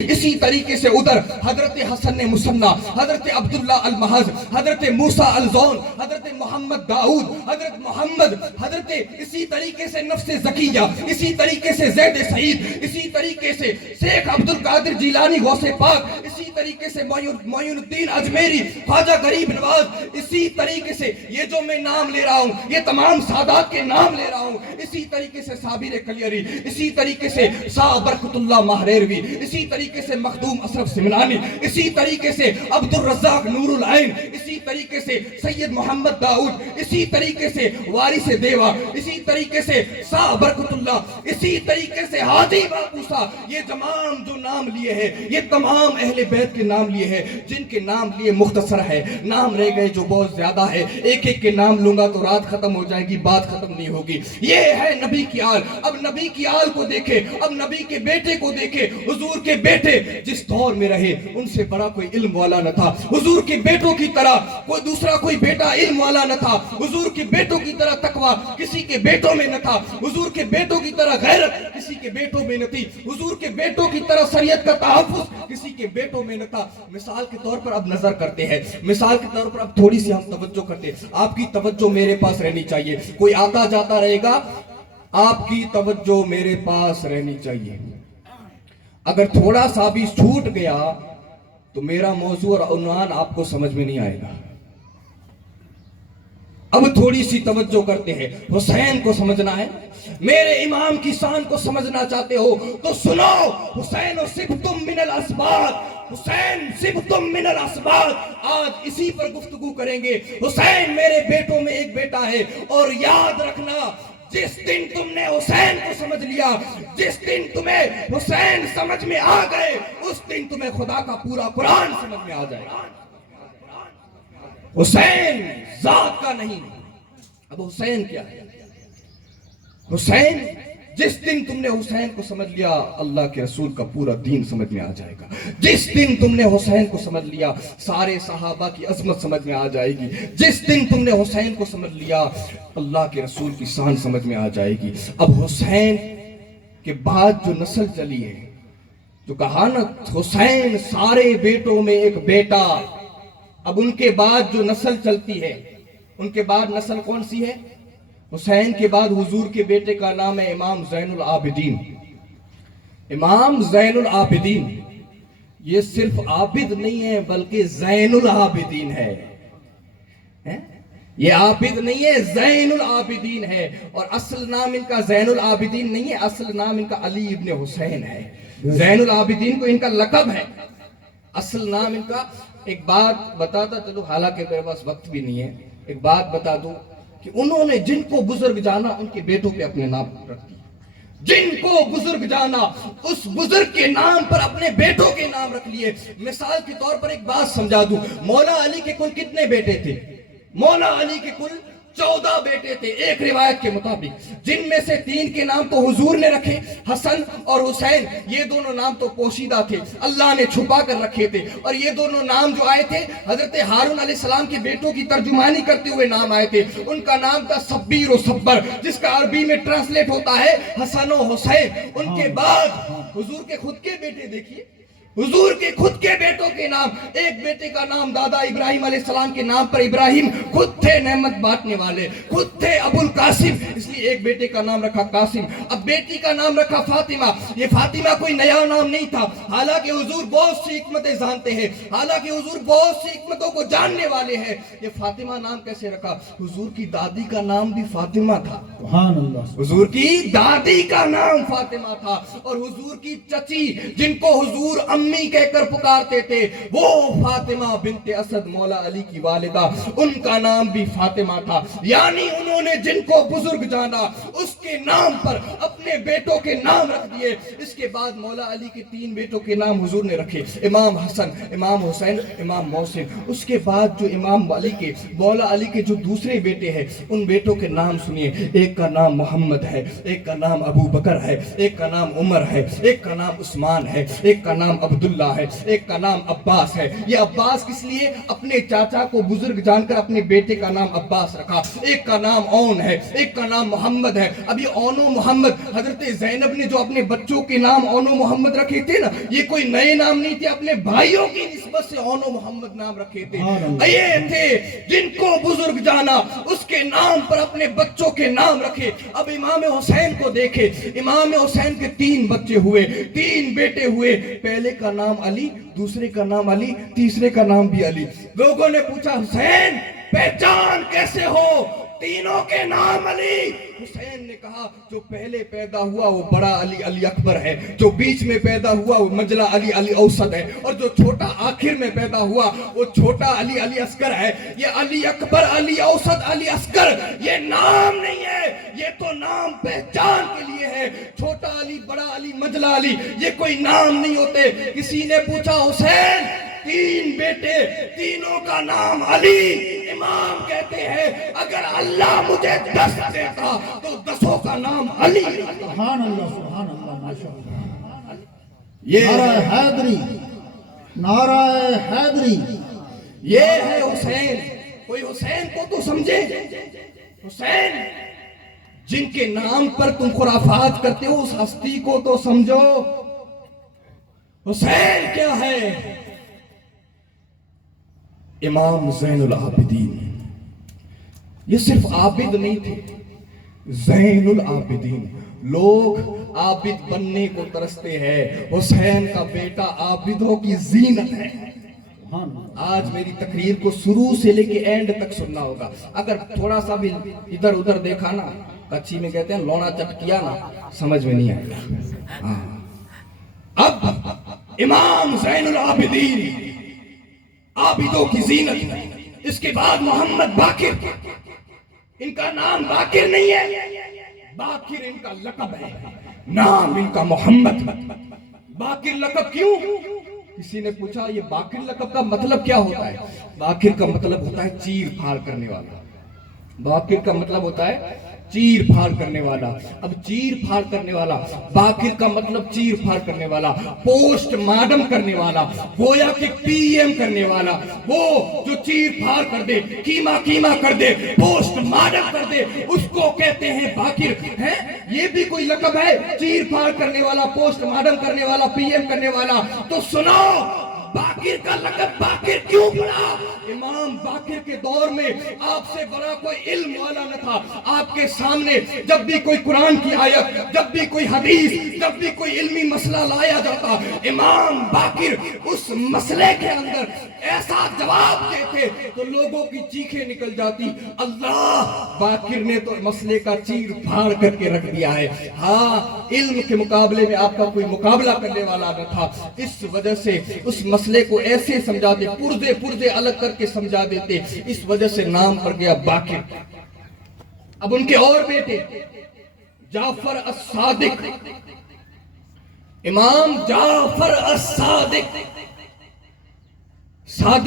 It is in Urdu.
اسی طریقے سے ادھر حضرت حسن مصنع، حضرت عبداللہ المحض، حضرت موسیٰ الزون، حضرت محمد داؤد، حضرت محمد، حضرت اسی طریقے سے نفس زکیہ، اسی طریقے سے زید سعید، اسی طریقے سے شیخ عبد القادر جیلانی غوث پاک، اسی طریقے سے معین الدین اجمیری، خواجہ غریب نواز، اسی طریقے سے یہ جو میں نام لے رہا ہوں یہ تمام سادات کے نام لے رہا ہوں، اسی طریقے سے صابر کلیری، اسی طریقے سے شاہ برکت اللہ ماہریروی، اسی طریقے سے مخدوم اشرف سمنانی، اسی طریقے سے عبد الرزاق نور العین، اسی طریقے سے سید محمد داؤد، اسی طریقے سے وارث دیوا، اسی طریقے سے شاہ برکت اللہ، اسی طریقے سے حاجی باپوسا، یہ تمام جو نام لیے ہیں یہ تمام اہل بیت کے نام لیے ہیں، جن کے نام لیے مختصر ہے، نام رہ گئے جو بہت زیادہ ہے، ایک ایک کے نام لوں گا تو رات ختم ہو جائے گی، بات ختم نہیں ہوگی۔ یہ ہے نبی کی آل۔ اب نبی کی آل کو دیکھے، اب نبی کے بیٹے کو دیکھے، حضور کے بیٹے جس دور میں رہے ان سے بڑا کوئی علم والا نہ تھا، حضور کے بیٹوں کی طرح کوئی دوسرا کوئی بیٹا علم والا نہ تھا، حضور کے بیٹوں کی طرح تقوی کسی کے بیٹوں میں نہ تھا، حضور کے بیٹوں کی طرح غیرت کسی کے بیٹوں میں نہ تھی، حضور کے بیٹوں کی طرح شریعت کا تحفظ کسی کے بیٹوں میں نہ تھا۔ مثال کے طور پر اب نظر کرتے ہیں، مثال کے طور پر اب تھوڑی سی ہم توجہ کرتے ہیں، آپ کی توجہ میرے پاس رہنی چاہیے، کوئی آتا جاتا رہے گا آپ کی توجہ میرے پاس رہنی چاہیے، اگر تھوڑا سا بھی چھوٹ گیا تو میرا موضوع اور عنوان آپ کو سمجھ میں نہیں آئے گا۔ اب تھوڑی سی توجہ کرتے ہیں، حسین کو سمجھنا ہے، میرے امام کی شان کو سمجھنا چاہتے ہو تو سنو، حسین صبتم من الاسباط، حسین صبتم من الاسباط، آج اسی پر گفتگو کریں گے۔ حسین میرے بیٹوں میں ایک بیٹا ہے، اور یاد رکھنا جس دن تم نے حسین کو سمجھ لیا، جس دن تمہیں حسین سمجھ میں آ گئے، اس دن تمہیں خدا کا پورا قرآن سمجھ میں آ جائے گا۔ حسین ذات کا نہیں، اب حسین کیا ہے؟ حسین جس دن تم نے حسین کو سمجھ لیا اللہ کے رسول کا پورا دین سمجھ میں آ جائے گا، جس دن تم نے حسین کو سمجھ لیا سارے صحابہ کی عظمت سمجھ میں آ جائے گی، جس دن تم نے حسین کو سمجھ لیا اللہ کے رسول کی شان سمجھ میں آ جائے گی۔ اب حسین کے بعد جو نسل چلی ہے، جو کہا نا حسین سارے بیٹوں میں ایک بیٹا، اب ان کے بعد جو نسل چلتی ہے، ان کے بعد نسل کون سی ہے؟ حسین کے بعد حضور کے بیٹے کا نام ہے امام زین العابدین۔ امام زین العابدین یہ صرف عابد نہیں ہے بلکہ زین العابدین ہے، یہ عابد نہیں ہے، زین العابدین ہے، اور اصل نام ان کا زین العابدین نہیں ہے، اصل نام ان کا علی ابن حسین ہے۔ زین العابدین کو ان کا لقب ہے، اصل نام ان کا۔ ایک بات بتاتا چلو، حالانکہ میرے پاس وقت بھی نہیں ہے، ایک بات بتا دوں کہ انہوں نے جن کو بزرگ جانا ان کے بیٹوں پہ اپنے نام رکھ دیا، جن کو بزرگ جانا اس بزرگ کے نام پر اپنے بیٹوں کے نام رکھ لیے۔ مثال کے طور پر ایک بات سمجھا دوں، مولا علی کے کل کتنے بیٹے تھے؟ مولا علی کے کل 14 بیٹے تھے ایک روایت کے مطابق، جن میں سے 3 کے نام تو حضور نے رکھے، حسن اور حسین، یہ دونوں نام تو پوشیدہ تھے، اللہ نے چھپا کر رکھے تھے، اور یہ دونوں نام جو آئے تھے حضرت ہارون علیہ السلام کے بیٹوں کی ترجمانی کرتے ہوئے نام آئے تھے، ان کا نام تھا صبیر و صبر، جس کا عربی میں ٹرانسلیٹ ہوتا ہے حسن و حسین۔ ان کے بعد حضور کے خود کے بیٹے دیکھیے، حضور کے خود کے بیٹوں کے نام، ایک بیٹے کا نام دادا ابراہیم علیہ السلام کے نام پر ابراہیم، خود تھے نعمت بانٹنے والے، خود تھے ابو القاسم، اس لیے ایک بیٹے کا نام رکھا قاسم، اب بیٹی کا نام رکھا فاطمہ۔ یہ فاطمہ کوئی نیا نام نہیں تھا، حالانکہ حضور بہت سی حکمتیں جانتے ہیں، حالانکہ حضور بہت سی حکمتوں کو جاننے والے ہیں۔ یہ فاطمہ نام کیسے رکھا؟ حضور کی دادی کا نام بھی فاطمہ تھا، سبحان اللہ، حضور کی دادی کا نام فاطمہ تھا، اور حضور کی چچی جن کو حضور امی کہہ کر پکارتے تھے وہ فاطمہ بنت اسد مولا علی کی والدہ، ان کا نام بھی فاطمہ تھا۔ یعنی انہوں نے جن کو بزرگ جانا اس کے نام پر اپنے بیٹوں کے نام رکھ دیے۔ اس کے بعد مولا علی کے 3 بیٹوں کے نام حضور نے رکھے، امام حسن، امام حسین، امام محسن۔ اس کے بعد جو امام علی کے، مولا علی کے جو دوسرے بیٹے ہیں ان بیٹوں کے نام سنیے، ایک کا نام محمد ہے، ایک کا نام ابو بکر ہے، ایک کا نام عمر ہے، ایک کا نام عثمان ہے، ایک کا نام عبداللہ ہے، ایک کا نام عباس ہے۔ یہ عباس کس لیے؟ اپنے چاچا کو بزرگ جان کر اپنے بیٹے کا نام عباس رکھا۔ ایک کا نام اون ہے، ایک کا نام محمد ہے۔ اب یہ اون و محمد، حضرت زینب نے جو اپنے بچوں کے نام اون و محمد رکھے تھے نا، یہ کوئی نئے نام نہیں تھے، اپنے بھائیوں کی نسبت سے اون و محمد نام رکھے تھے۔ یہ تھے جن کو بزرگ جانا، اس کے نام پر اپنے بچوں کے نام رکھے۔ اب امام حسین کو دیکھے، امام حسین کے 3 بچے ہوئے، 3 بیٹے ہوئے۔ پہلے کا نام علی، دوسرے کا نام علی، تیسرے کا نام بھی علی۔ لوگوں نے پوچھا حسین پہچان کیسے ہو؟ تینوں کے نام علی۔ حسین نے کہا جو پہلے پیدا ہوا وہ بڑا علی علی اکبر ہے، جو بیچ میں پیدا ہوا وہ منجلا علی علی اوسط ہے، اور جو چھوٹا آخر میں پیدا ہوا وہ چھوٹا علی علی اصغر ہے۔ یہ علی اکبر، علی اوسط، علی اصغر یہ نام نہیں ہے، یہ تو نام پہچان کے لیے ہے۔ چھوٹا علی، بڑا علی، منجلا علی یہ کوئی نام نہیں ہوتے۔ کسی نے پوچھا حسین 3 بیٹے، تینوں کا نام علی۔ امام کہتے ہیں اگر اللہ مجھے 10 دیتا تو 10 کا نام علی۔ سبحان اللہ، سبحان اللہ، ماشاءاللہ۔ یہ نعرہ حیدری، نعرہ حیدری، یہ ہے حسین۔ کوئی حسین کو تو سمجھے؟ حسین جن کے نام پر تم خرافات کرتے ہو اس ہستی کو تو سمجھو۔ حسین کیا ہے؟ امام زین العابدین۔ یہ صرف عابد نہیں تھے، زین العابدین۔ لوگ عابد بننے کو ترستے ہیں، حسین کا بیٹا عابدوں کی زینت ہے۔ آج میری تقریر کو شروع سے لے کے اینڈ تک سننا ہوگا۔ اگر تھوڑا سا بھی ادھر ادھر دیکھا نا، کچھی میں کہتے ہیں لونا چٹ کیا نا، سمجھ میں نہیں آئے گا۔ اب امام زین العابدین عابدوں کی زینت۔ اس کے بعد محمد باقر، ان کا نام باقر نہیں ہے، باقر ان کا لقب ہے، نام ان کا محمد۔ باقر لقب کیوں؟ کسی نے پوچھا یہ باقر لقب کا مطلب کیا ہوتا ہے؟ باقر کا مطلب ہوتا ہے چیر پھاڑ کرنے والا۔ باقر کا مطلب ہوتا ہے چیر پھاڑ کرنے والا۔ اب چیر پھاڑ کرنے والا، باقر کا مطلب چیر پھاڑ کرنے والا، پوسٹ مارٹم کرنے والا، گویا کہ پی ایم کرنے والا، وہ جو چیر پھاڑ کر دے، کیما کر دے، پوسٹ مارٹم کر دے، اس کو کہتے ہیں باقر۔ ہے یہ بھی کوئی لقب ہے؟ چیر پھاڑ کرنے والا، پوسٹ مارٹم کرنے والا، پی ایم کرنے والا۔ تو سنو باقر کا لقب باقر کیوں پڑا؟ امام باقر کے دور میں آپ سے بڑا کوئی علم والا نہ تھا۔ آپ کے سامنے جب بھی کوئی قرآن کی آیت، جب بھی کوئی حدیث، جب بھی کوئی علمی مسئلہ لایا جاتا، امام باقر اس مسئلے کے اندر ایسا جواب دیتے تو لوگوں کی چیخیں نکل جاتی، اللہ باقر نے تو مسئلے کا چیر پھاڑ کر کے رکھ دیا ہے۔ ہاں علم کے مقابلے میں آپ کا کوئی مقابلہ کرنے والا نہ تھا، اس وجہ سے اس مسئلے کو ایسے سمجھاتے، پرزے الگ کر کے سمجھا دیتے، اس وجہ سے نام پڑ گیا باقر۔ اب ان کے اور بیٹے جعفر الصادق، امام جعفر الصادق، صادق